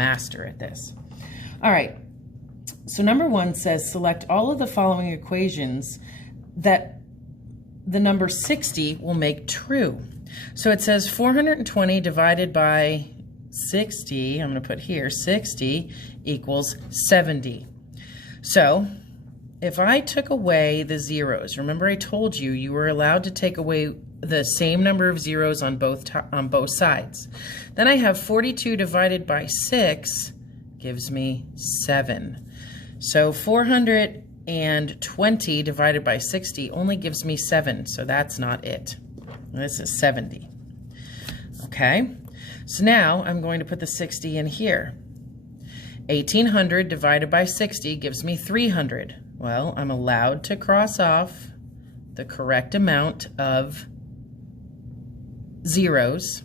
master at this. All right, so number 1 says select all of the following equations that the number 60 will make true. So it says 420 divided by 60, I'm going to put here 60 equals 70. So if I took away the zeros, remember I told you you were allowed to take away the same number of zeros on both sides. Then I have 42 divided by 6 gives me 7. So 420 divided by 60 only gives me 7, so that's not it. This is 70. Okay, so now I'm going to put the 60 in here. 1800 divided by 60 gives me 300. Well, I'm allowed to cross off the correct amount of zeros.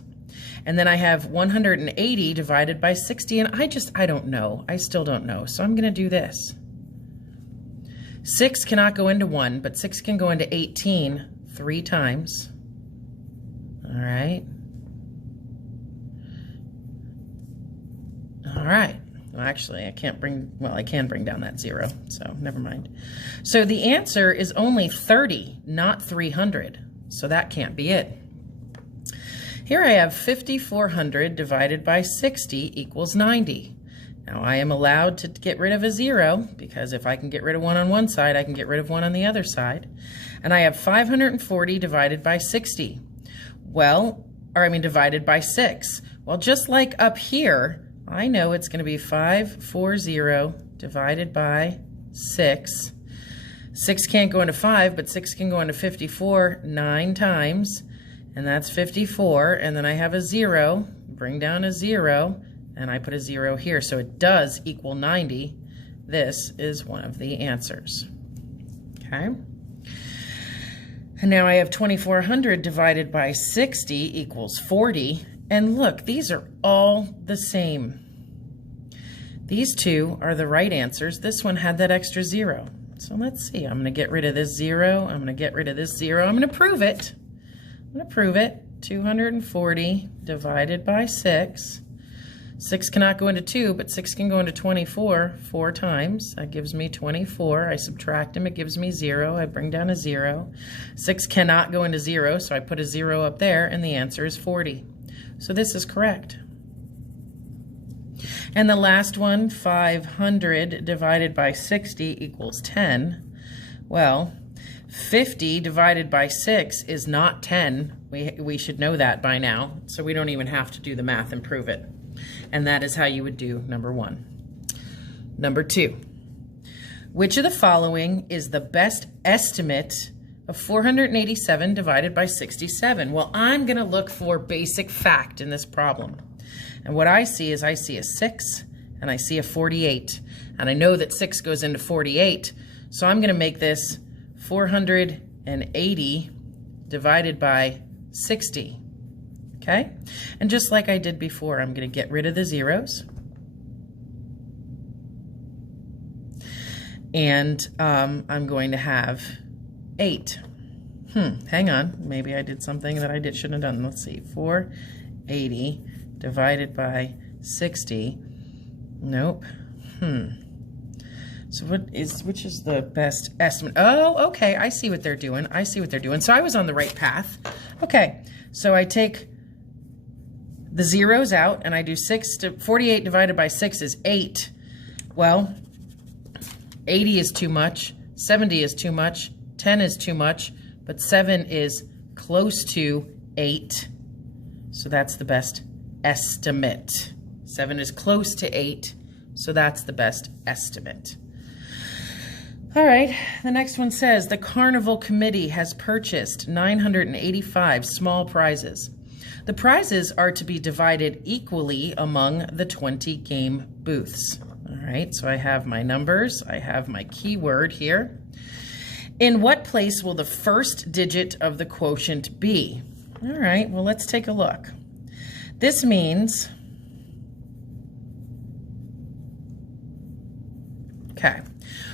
And then I have 180 divided by 60, and I don't know. I still don't know. So I'm going to do this. 6 cannot go into 1, but 6 can go into 18 3 times. All right. All right. Well, actually, I can bring down that 0, so never mind. So the answer is only 30, not 300. So that can't be it. Here I have 5,400 divided by 60 equals 90. Now I am allowed to get rid of a 0 because if I can get rid of 1 on one side, I can get rid of 1 on the other side. And I have 540 divided by 60. Divided by 6. Well, just like up here, I know it's going to be 540 divided by 6. 6 can't go into 5, but 6 can go into 54 9 times. And that's 54, and then I have a 0, bring down a 0, and I put a 0 here, so it does equal 90. This is one of the answers. Okay? And now I have 2,400 divided by 60 equals 40, and look, these are all the same. These two are the right answers. This one had that extra 0. So let's see, I'm going to get rid of this 0, I'm going to get rid of this 0, I'm going to prove it. I'm going to prove it. 240 divided by 6. 6 cannot go into 2, but 6 can go into 24 4 times. That gives me 24. I subtract them, it gives me 0. I bring down a 0. 6 cannot go into 0, so I put a 0 up there, and the answer is 40. So this is correct. And the last one, 500 divided by 60 equals 10. Well, 50 divided by 6 is not 10. We should know that by now, so we don't even have to do the math and prove it. And that is how you would do number 1. Number 2, which of the following is the best estimate of 487 divided by 67? Well, I'm going to look for basic fact in this problem. And what I see is I see a 6 and I see a 48. And I know that 6 goes into 48, so I'm going to make this 480 divided by 60, okay? And just like I did before, I'm going to get rid of the zeros. And I'm going to have 8. Hang on, maybe I did something that I shouldn't have done. Let's see, 480 divided by 60. Nope. So which is the best estimate? Oh, okay, I see what they're doing. I see what they're doing. So I was on the right path. Okay, so I take the zeros out and I do 48 divided by 6 is 8. Well, 80 is too much, 70 is too much, 10 is too much, but 7 is close to 8. So that's the best estimate. 7 is close to 8, so that's the best estimate. All right, the next one says, the Carnival Committee has purchased 985 small prizes. The prizes are to be divided equally among the 20 game booths. All right, so I have my numbers, I have my keyword here. In what place will the first digit of the quotient be? All right, well, let's take a look. This means, okay,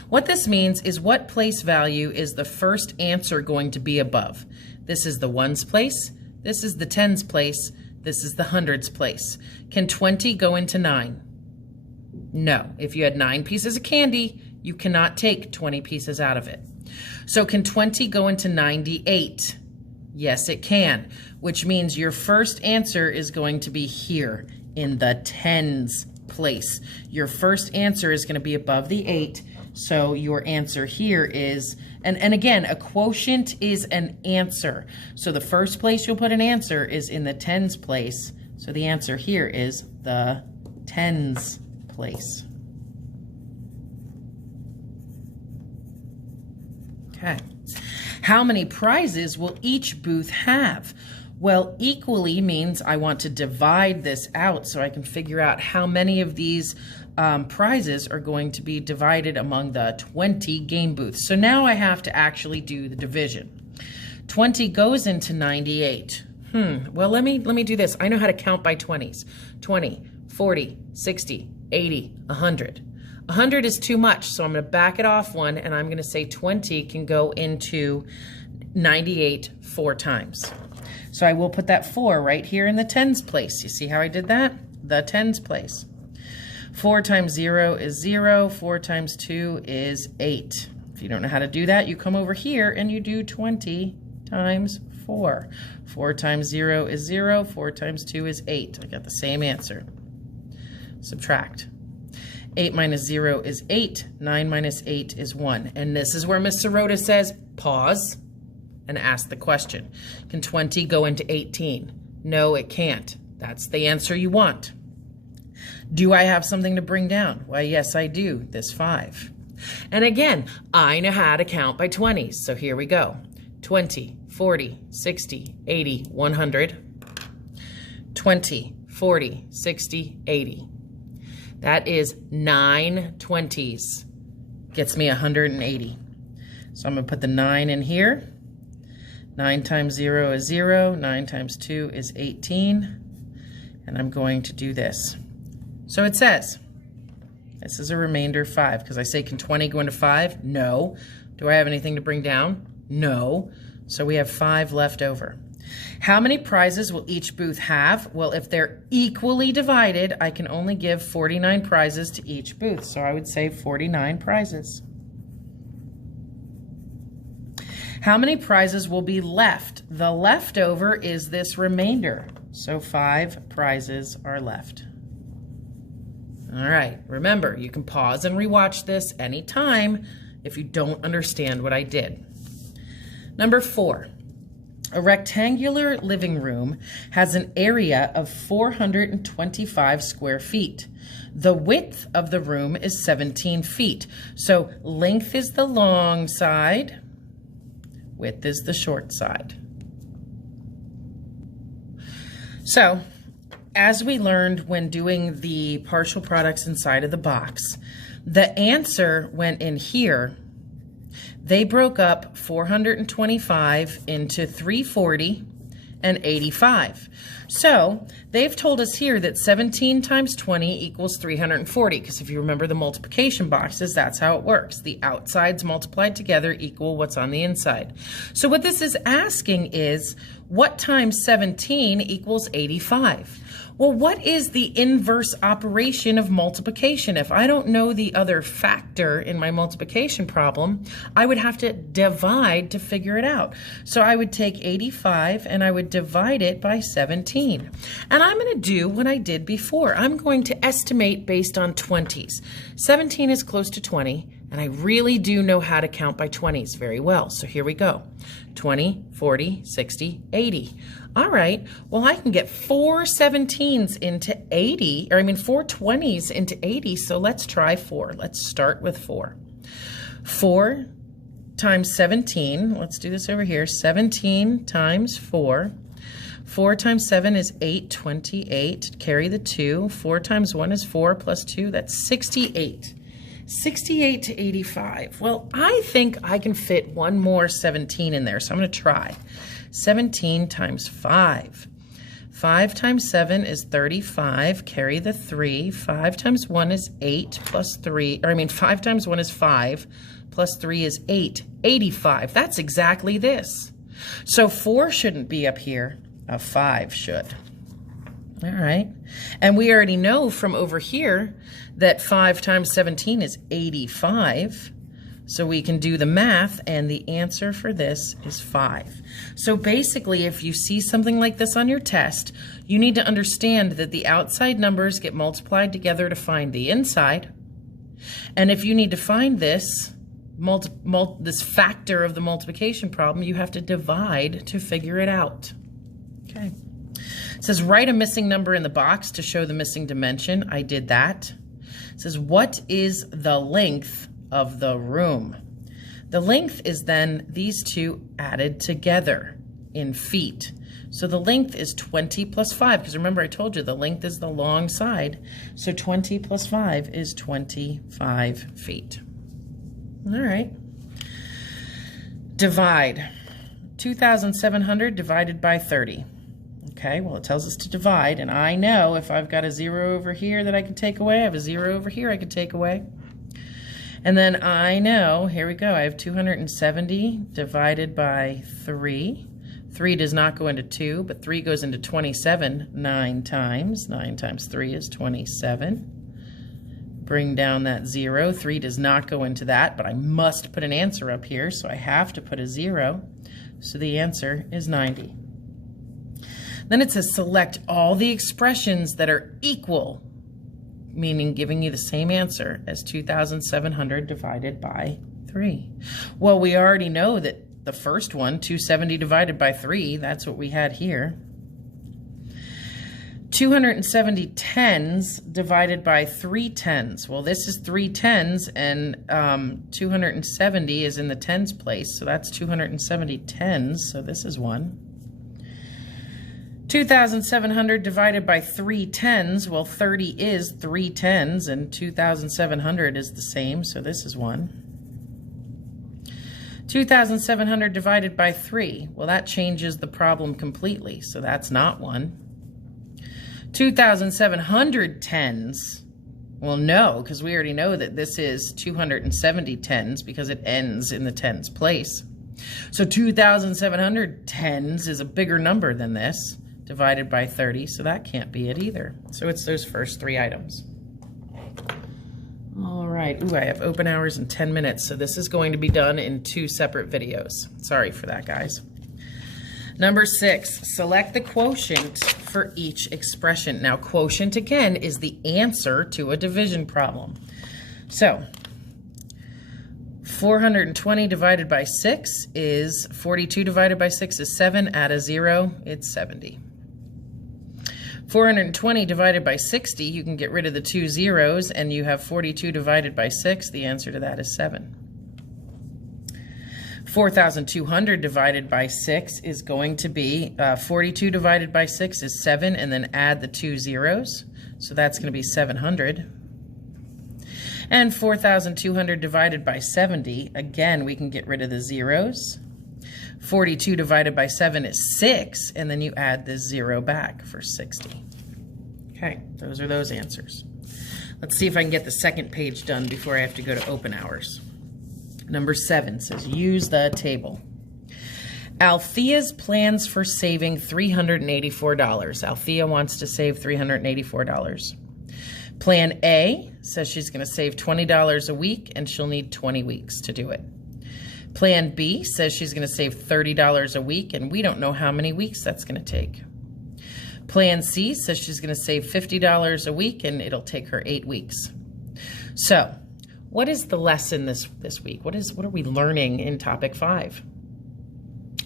what this means is what place value is the first answer going to be above. This is the ones place, this is the tens place, this is the hundreds place. Can 20 go into 9? No. If you had 9 pieces of candy, you cannot take 20 pieces out of it. So can 20 go into 98? Yes, it can, which means your first answer is going to be here in the tens place. Your first answer is going to be above the 8, so your answer here is, and again, a quotient is an answer. So the first place you'll put an answer is in the tens place. So the answer here is the tens place. Okay. How many prizes will each booth have? Well, equally means I want to divide this out so I can figure out how many of these prizes are going to be divided among the 20 game booths. So now I have to actually do the division. 20 goes into 98. Well, let me do this. I know how to count by 20s. 20, 40, 60, 80, 100. 100 is too much, so I'm going to back it off one, and I'm going to say 20 can go into 98 4 times. So I will put that 4 right here in the tens place. You see how I did that? The tens place. 4 times 0 is 0. 4 times 2 is 8. If you don't know how to do that, you come over here and you do 20 times 4. 4 times 0 is 0. 4 times 2 is 8. I got the same answer. Subtract. 8 minus 0 is 8. 9 minus 8 is 1. And this is where Miss Sirota says, pause and ask the question. Can 20 go into 18? No, it can't. That's the answer you want. Do I have something to bring down? Why, yes, I do. This 5. And again, I know how to count by 20s. So here we go. 20, 40, 60, 80, 100. 20, 40, 60, 80. That is 9 20s. Gets me 180. So I'm going to put the 9 in here. 9 times 0 is 0. 9 times 2 is 18. And I'm going to do this. So it says, this is a remainder 5, because I say, can 20 go into 5? No. Do I have anything to bring down? No. So we have 5 left over. How many prizes will each booth have? Well, if they're equally divided, I can only give 49 prizes to each booth. So I would say 49 prizes. How many prizes will be left? The leftover is this remainder. So 5 prizes are left. All right, remember, you can pause and rewatch this anytime if you don't understand what I did. Number 4, a rectangular living room has an area of 425 square feet. The width of the room is 17 feet. So length is the long side, width is the short side. So, as we learned when doing the partial products inside of the box, the answer went in here. They broke up 425 into 340 and 85. So they've told us here that 17 times 20 equals 340, because if you remember the multiplication boxes, that's how it works. The outsides multiplied together equal what's on the inside. So what this is asking is, what times 17 equals 85? Well, what is the inverse operation of multiplication? If I don't know the other factor in my multiplication problem, I would have to divide to figure it out. So I would take 85 and I would divide it by 17. And I'm going to do what I did before. I'm going to estimate based on 20s. 17 is close to 20, and I really do know how to count by 20s very well. So here we go. 20, 40, 60, 80. All right, well, I can get 4 17s into 80, or I mean 4 20s into 80, so let's try 4. Let's start with 4. 4 times 17, let's do this over here, 17 times 4. 4 times 7 is 828, carry the 2. 4 times 1 is 4 plus 2, that's 68. 68 to 85. Well, I think I can fit one more 17 in there, so I'm going to try. 17 times 5. 5 times 7 is 35, carry the 3. 5 times 1 is 8 plus 3, or I mean 5 times 1 is 5, plus 3 is 8, 85. That's exactly this. So 4 shouldn't be up here, a 5 should. All right. And we already know from over here that 5 times 17 is 85. So we can do the math, and the answer for this is 5. So basically, if you see something like this on your test, you need to understand that the outside numbers get multiplied together to find the inside. And if you need to find this, this factor of the multiplication problem, you have to divide to figure it out. Okay. It says, write a missing number in the box to show the missing dimension. I did that. It says, what is the length of the room? The length is then these two added together in feet. So the length is 20 plus 5, because remember I told you the length is the long side. So 20 plus 5 is 25 feet. All right. Divide. 2,700 divided by 30. Okay, well, it tells us to divide, and I know if I've got a 0 over here that I can take away, I have a 0 over here I can take away. And then I know, here we go, I have 270 divided by 3. 3 does not go into 2, but 3 goes into 27 9 times. 9 times 3 is 27. Bring down that 0. 3 does not go into that, but I must put an answer up here, so I have to put a 0. So the answer is 90. Then it says select all the expressions that are equal, meaning giving you the same answer as 2,700 divided by 3. Well, we already know that the first one, 270 divided by 3, that's what we had here. 270 tens divided by 3 tens. Well, this is 3 tens, and 270 is in the tens place, so that's 270 tens, so this is 1. 2,700 divided by 3 tens, well, 30 is 3 tens, and 2,700 is the same, so this is 1. 2,700 divided by 3, well, that changes the problem completely, so that's not 1. 2,700 tens, well, no, because we already know that this is 270 tens because it ends in the tens place. So 2,700 tens is a bigger number than this, divided by 30, so that can't be it either. So it's those first 3 items. All right, ooh, I have open hours in 10 minutes, so this is going to be done in 2 separate videos. Sorry for that, guys. Number 6, select the quotient for each expression. Now, quotient, again, is the answer to a division problem. So, 420 divided by 6 is 42 divided by 6 is 7. Add a 0, it's 70. 420 divided by 60, you can get rid of the 2 zeros, and you have 42 divided by 6. The answer to that is 7. 4,200 divided by 6 is going to be 42 divided by 6 is 7, and then add the 2 zeros. So that's going to be 700. And 4,200 divided by 70, again, we can get rid of the zeros. 42 divided by 7 is 6, and then you add this 0 back for 60. Okay, those are those answers. Let's see if I can get the second page done before I have to go to open hours. Number 7 says, use the table. Althea's plans for saving $384. Althea wants to save $384. Plan A says she's going to save $20 a week, and she'll need 20 weeks to do it. Plan B says she's going to save $30 a week, and we don't know how many weeks that's going to take. Plan C says she's going to save $50 a week, and it'll take her 8 weeks. So, what is the lesson this week? What are we learning in topic 5?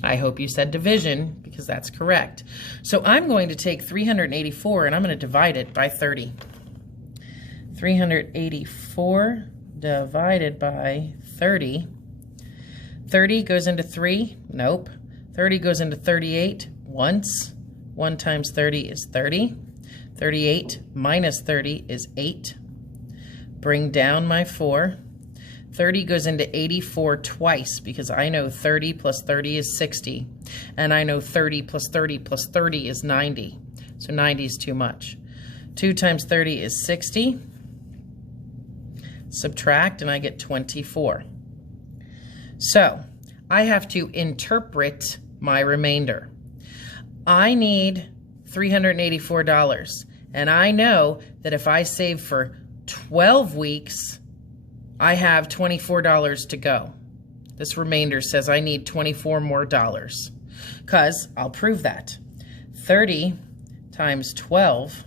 I hope you said division, because that's correct. So I'm going to take 384, and I'm going to divide it by 30. 384 divided by 30. 30 goes into 3. Nope. 30 goes into 38 once. 1 times 30 is 30. 38 minus 30 is 8. Bring down my 4. 30 goes into 84 twice, because I know 30 plus 30 is 60. And I know 30 plus 30 plus 30 is 90. So 90 is too much. 2 times 30 is 60. Subtract, and I get 24. So I have to interpret my remainder. I need $384. And I know that if I save for 12 weeks, I have $24 to go. This remainder says I need $24 more dollars, because I'll prove that. 30 times 12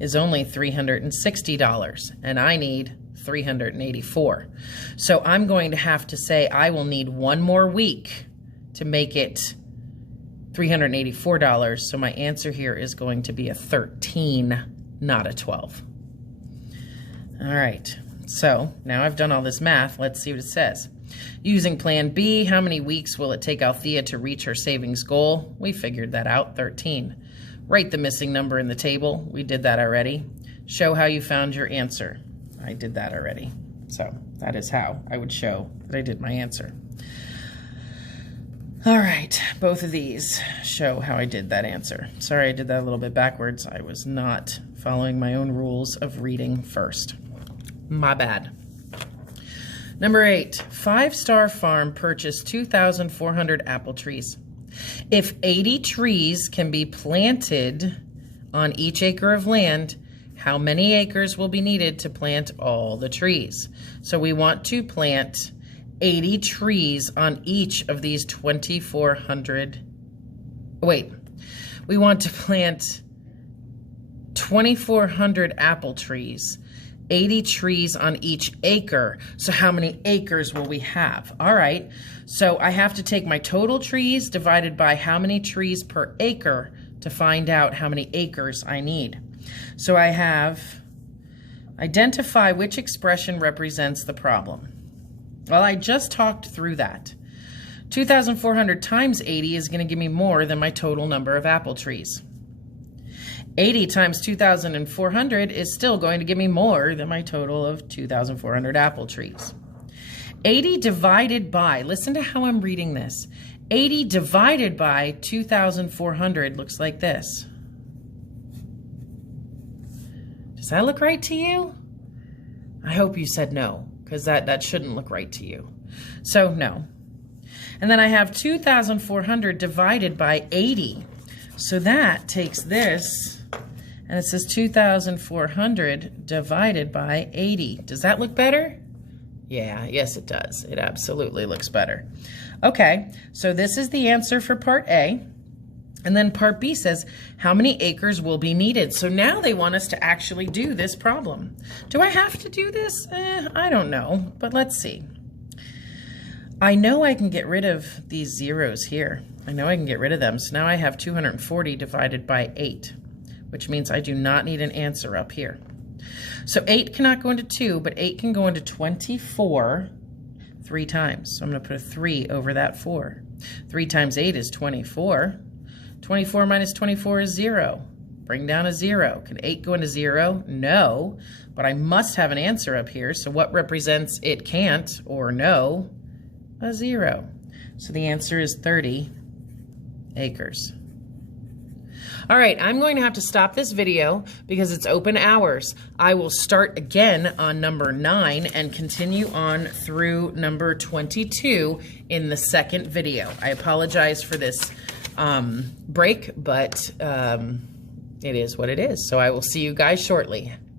is only $360, and I need $384. So I'm going to have to say I will need one more week to make it $384. So my answer here is going to be a 13, not a 12. All right, so now I've done all this math. Let's see what it says. Using plan B, how many weeks will it take Althea to reach her savings goal? We figured that out, 13. Write the missing number in the table. We did that already. Show how you found your answer. I did that already. So that is how I would show that I did my answer. All right, both of these show how I did that answer. Sorry, I did that a little bit backwards. I was not following my own rules of reading first. My bad. Number 8, 5 Star Farm purchased 2,400 apple trees. If 80 trees can be planted on each acre of land, how many acres will be needed to plant all the trees? So we want to plant 80 trees on each of these 2,400. Wait, we want to plant 2,400 apple trees, 80 trees on each acre. So how many acres will we have? All right, so I have to take my total trees divided by how many trees per acre to find out how many acres I need. So I have identify which expression represents the problem. Well, I just talked through that. 2,400 times 80 is going to give me more than my total number of apple trees. 80 times 2,400 is still going to give me more than my total of 2,400 apple trees. 80 divided by, listen to how I'm reading this. 80 divided by 2,400 looks like this. Does that look right to you? I hope you said no, because that shouldn't look right to you. So no. And then I have 2,400 divided by 80. So that takes this, and it says 2,400 divided by 80. Does that look better? Yeah, yes it does. It absolutely looks better. Okay, so this is the answer for part A. And then part B says, how many acres will be needed? So now they want us to actually do this problem. Do I have to do this? I don't know, but let's see. I know I can get rid of these zeros here. I know I can get rid of them. So now I have 240 divided by 8, which means I do not need an answer up here. So 8 cannot go into 2, but 8 can go into 24 3 times. So I'm going to put a 3 over that 4. 3 times 8 is 24. 24 minus 24 is 0. Bring down a 0. Can 8 go into 0? No, but I must have an answer up here. So what represents it can't or no? A 0. So the answer is 30 acres. All right, I'm going to have to stop this video because it's open hours. I will start again on number 9 and continue on through number 22 in the second video. I apologize for this break, but it is what it is. So I will see you guys shortly.